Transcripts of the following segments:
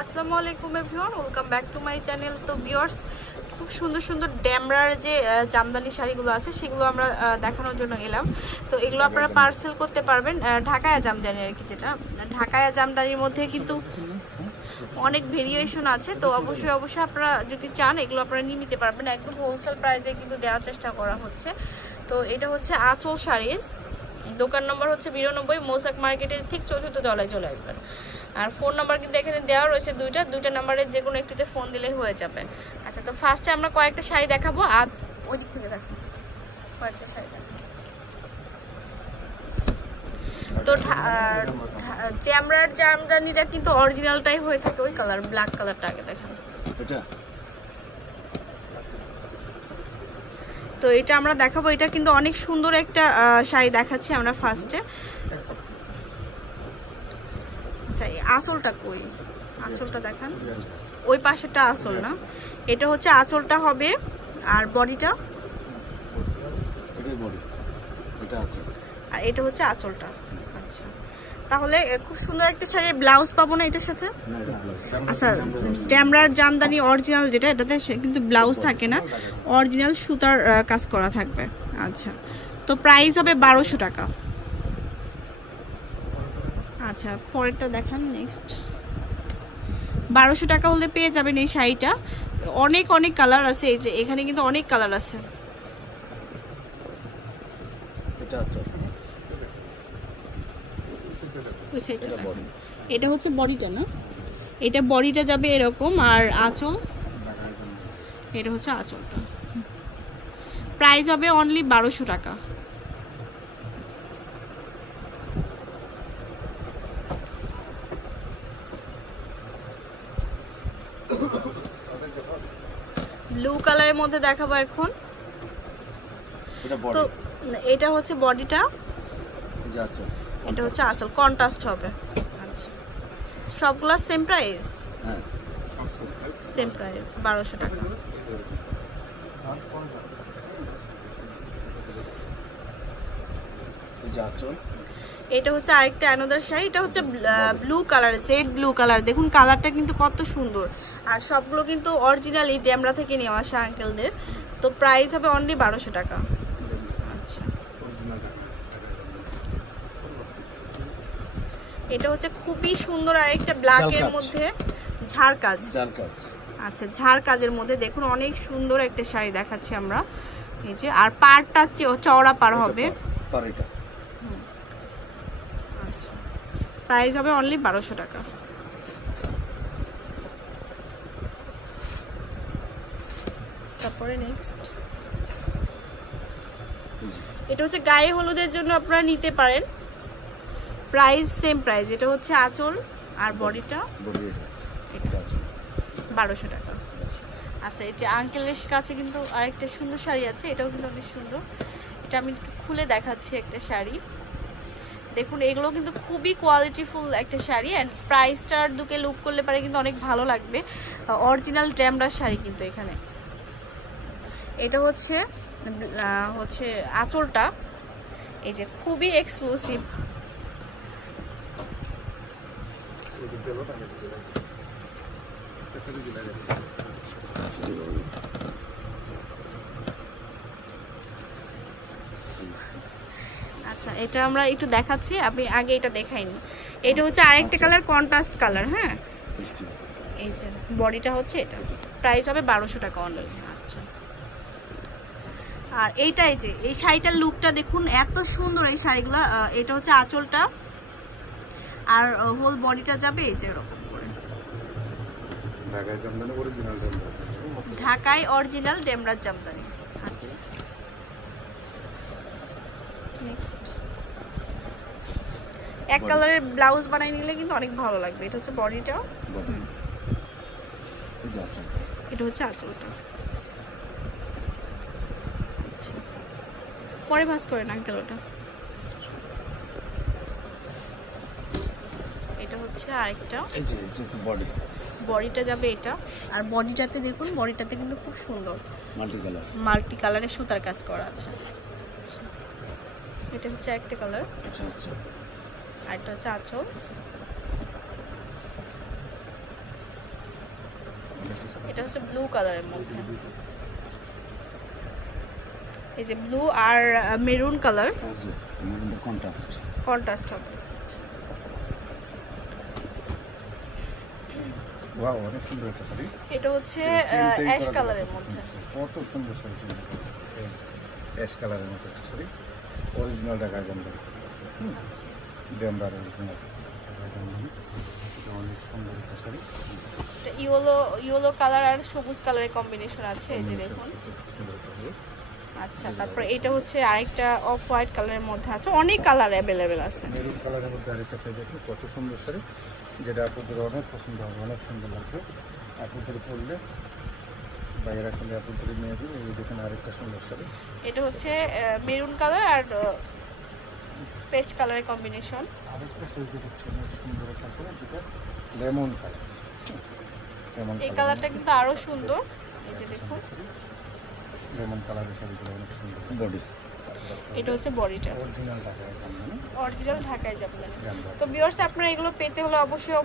আসসালামু আলাইকুম everyone, welcome back to my channel. তো ভিউয়ার্স, খুব সুন্দর সুন্দর ড্যামরার যে জামদানি শাড়িগুলো আছে সেগুলো আমরা দেখানোর জন্য এলাম। তো এগুলো আপনারা পার্সেল করতে পারবেন। ঢাকায়া জামদানি আর কি, যেটা ঢাকায়া জামদানির মধ্যে কিন্তু অনেক ভেরিয়েশন আছে। তো অবশ্যই আপনারা যদি চান এগুলো আপনারা নিয়ে নিতে পারবেন, একদম হোলসেল প্রাইসে কিন্তু দেওয়ার চেষ্টা করা হচ্ছে। তো এটা হচ্ছে আঁচল শাড়িজ, দোকান নম্বর হচ্ছে 92, মোসাক মার্কেটের ঠিক 4th তলায় চলে আসবেন। আর ফোন নাম্বার কিন্তু এখানে দেওয়া রয়েছে দুইটা নাম্বারের যে কোনো একটিতে ফোন দিলেই হয়ে যাবে। আচ্ছা, তো ফার্স্টে আমরা কয়েকটা শাড়ি দেখাবো। আজ ওই দিক থেকে দেখো কয়েকটা শাড়ি দেখাবো। তো ড্যামরার জামদানিটা কিন্তু অরিজিনালটাই হয়ে থাকে ওই কালার, ব্ল্যাক কালারটা আগে দেখান। তো এটা আমরা দেখাবো, এটা কিন্তু অনেক সুন্দর একটা শাড়ি দেখাচ্ছি আমরা ফার্স্টে। আচ্ছা, আঁচলটা কই? আঁচলটা দেখান। ওই পাশেটা আঁচল না, এটা হচ্ছে আঁচলটা হবে। আর বডিটা, আর এটা হচ্ছে আঁচলটা। আচ্ছা, তাহলে খুব সুন্দর একটা শাড়ির ব্লাউজ পাবো না এটার সাথে? আচ্ছা, ড্যামরার জামদানি অরিজিনাল যেটা, এটাতে কিন্তু ব্লাউজ থাকে না, অরিজিনাল সুতার কাজ করা থাকবে। আচ্ছা, তো প্রাইস হবে 1200 টাকা। আচ্ছা, পরেরটা দেখান। নেক্সট 1200 টাকা হলে পেয়ে যাবেন এই শাড়িটা। অনেক অনেক কালার আছে, এই যে এখানে কিন্তু অনেক কালার আছে। এটা হচ্ছে বডিটা না, এটা বডিটা যাবে এরকম, আর আঁচল, এটা হচ্ছে আঁচলটা। প্রাইস হবে অনলি 1200 টাকা। ব্লু কালারের মধ্যে দেখাবো এখন। তো এটা হচ্ছে বডিটা, এটা হচ্ছে আঁচল, কন্ট্রাস্ট হবে। আচ্ছা, সবগুলা সেম প্রাইস? সেম প্রাইস, 1200 টাকা। এটা হচ্ছে আরেকটা অ্যানাদার শাড়ি, এটা হচ্ছে blue colour, Z blue colour. দেখুন কালারটা কিন্তু কত সুন্দর, আর সবগুলো কিন্তু অরিজিনালি ড্যামরা থেকে নেওয়া আসা আঙ্কেলদের। তো প্রাইস হবে অনলি 1200 টাকা। আচ্ছা, এটা হচ্ছে খুবই সুন্দর আরেকটা ব্ল্যাকের মধ্যে ঝাড় কাজ। আচ্ছা, ঝাড় কাজের মধ্যে দেখুন অনেক সুন্দর একটা শাড়ি দেখাচ্ছি আমরা। এই যে, আর পাড়টা চওড়া পাড় হবে। আচ্ছা, প্রাইস হবে অনলি 1200 টাকা। তারপরে নেক্সট, এটা হচ্ছে গায়ে হলুদের জন্য আপনারা নিতে পারেন। প্রাইস সেম প্রাইস, এটা হচ্ছে আঁচল আর বডিটা 1200 টাকা। আচ্ছা, এটা আঙ্কেলের কাছে কিন্তু আরেকটা সুন্দর শাড়ি আছে, এটাও কিন্তু অনেক সুন্দর। এটা আমি একটু খুলে দেখাচ্ছি একটা শাড়ি। দেখুন এগুলো কিন্তু খুবই কোয়ালিটিফুল একটা শাড়ি, অ্যান্ড প্রাইসটার দিকে লুক করলে পারে কিন্তু অনেক ভালো লাগবে। অরিজিনাল ড্যামরার শাড়ি কিন্তু এখানে। এটা হচ্ছে আঁচলটা, এই যে খুবই এক্সক্লুসিভ। আচ্ছা, এটা আমরা একটু দেখাচ্ছি, আপনি আগে এটা দেখাইনি। এটা হচ্ছে আরেকটা কালার, কন্ট্রাস্ট কালার। হ্যাঁ, এই যে বডিটা হচ্ছে এটা, প্রাইস হবে 1200 টাকা অনলি। আচ্ছা, আর এইটা, এই যে এই শাড়িটার লুকটা দেখুন এত সুন্দর এই শাড়িগুলা। এটা হচ্ছে আঁচলটা, আর হোল বডিটা যাবে এই যে এরকম করে। ঢাকায় অরিজিনাল ড্যামরার জামদানি। আচ্ছা, নেক্সট এক কালারের ব্লাউজ বানাই নিলে কিন্তু অনেক ভালো লাগবে। এটা হচ্ছে বডিটা, এটা হচ্ছে আঁচলটা। আচ্ছা, পরে ভাঁজ করেন আঙ্কেল ওটা। এটা হচ্ছে আরেকটা, বডিটা যাবে এটা, আর বডিটাতে দেখুন, বডিটাতে কিন্তু খুব সুন্দর মাল্টি কালারের সুতার কাজ করা আছে। এটা হচ্ছে একটা কালার। আর এটা হচ্ছে আঁচল। এটা হচ্ছে ব্লু কালারের মধ্যে, এই যে ব্লু আর মেরুন কালার কন্ট্রাস্ট হবে। ওয়াও, অনেক সুন্দর একটা শাড়ি। এটা হচ্ছে অ্যাশ কালারের মধ্যে, কত সুন্দর শাড়ি, অ্যাশ কালারের মধ্যে একটা শাড়ি, অরিজিনাল ঢাকা জামদানি, ডেমরার অরিজিনাল ঢাকা জামদানি, অনেক সুন্দর একটা শাড়ি। এটা ইয়েলো কালার আর সবুজ কালারের কম্বিনেশন আছে, এই যে দেখুন। আচ্ছা, তারপরে এটা হচ্ছে আরেকটা অফ হোয়াইট কালারের মধ্যে আছে, অনেক কালার অ্যাভেলেবেল আছে। মেরুন কালারের মধ্যে আরেকটা শাড়ি দেখুন, কত সুন্দর শাড়ি, যেটা আপনাদের অনেক পছন্দ হবে, অনেক সুন্দর লাগবে আপনাদের পরলে, বাইরে রাখলে আপনাদের মেয়েদের। এই দেখুন আরেকটা সুন্দর শাড়ি, এটা হচ্ছে মেরুন কালার আর পেস্ট কালারের কম্বিনেশন। আরেকটা শাড়ি দেখছি অনেক সুন্দর একটা শাড়ি, যেটা লেমন কালার। এই কালারটা কিন্তু আরো সুন্দর, এই যে দেখুন লেমন কালারের শাড়িগুলো অনেক সুন্দর। বডি, এটা হচ্ছে বডিটা অরিজিনাল ঢাকায় জামদানি, অরিজিনাল ঢাকায় জামদানি। তো ভিউয়ার্স, আপনারা এগুলো পেতে হলে অবশ্যই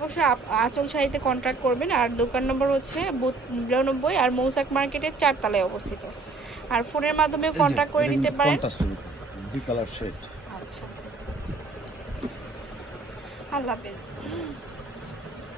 আঁচল শাড়িতে কন্ট্যাক্ট করবেন। আর দোকান নম্বর হচ্ছে 92 আর মৌসাক মার্কেটের 4 তলায় অবস্থিত। আর ফোনের মাধ্যমে কন্ট্যাক্ট করে নিতে পারেন। দুই কালার শেড। আচ্ছা, আল্লাহ হাফেজ।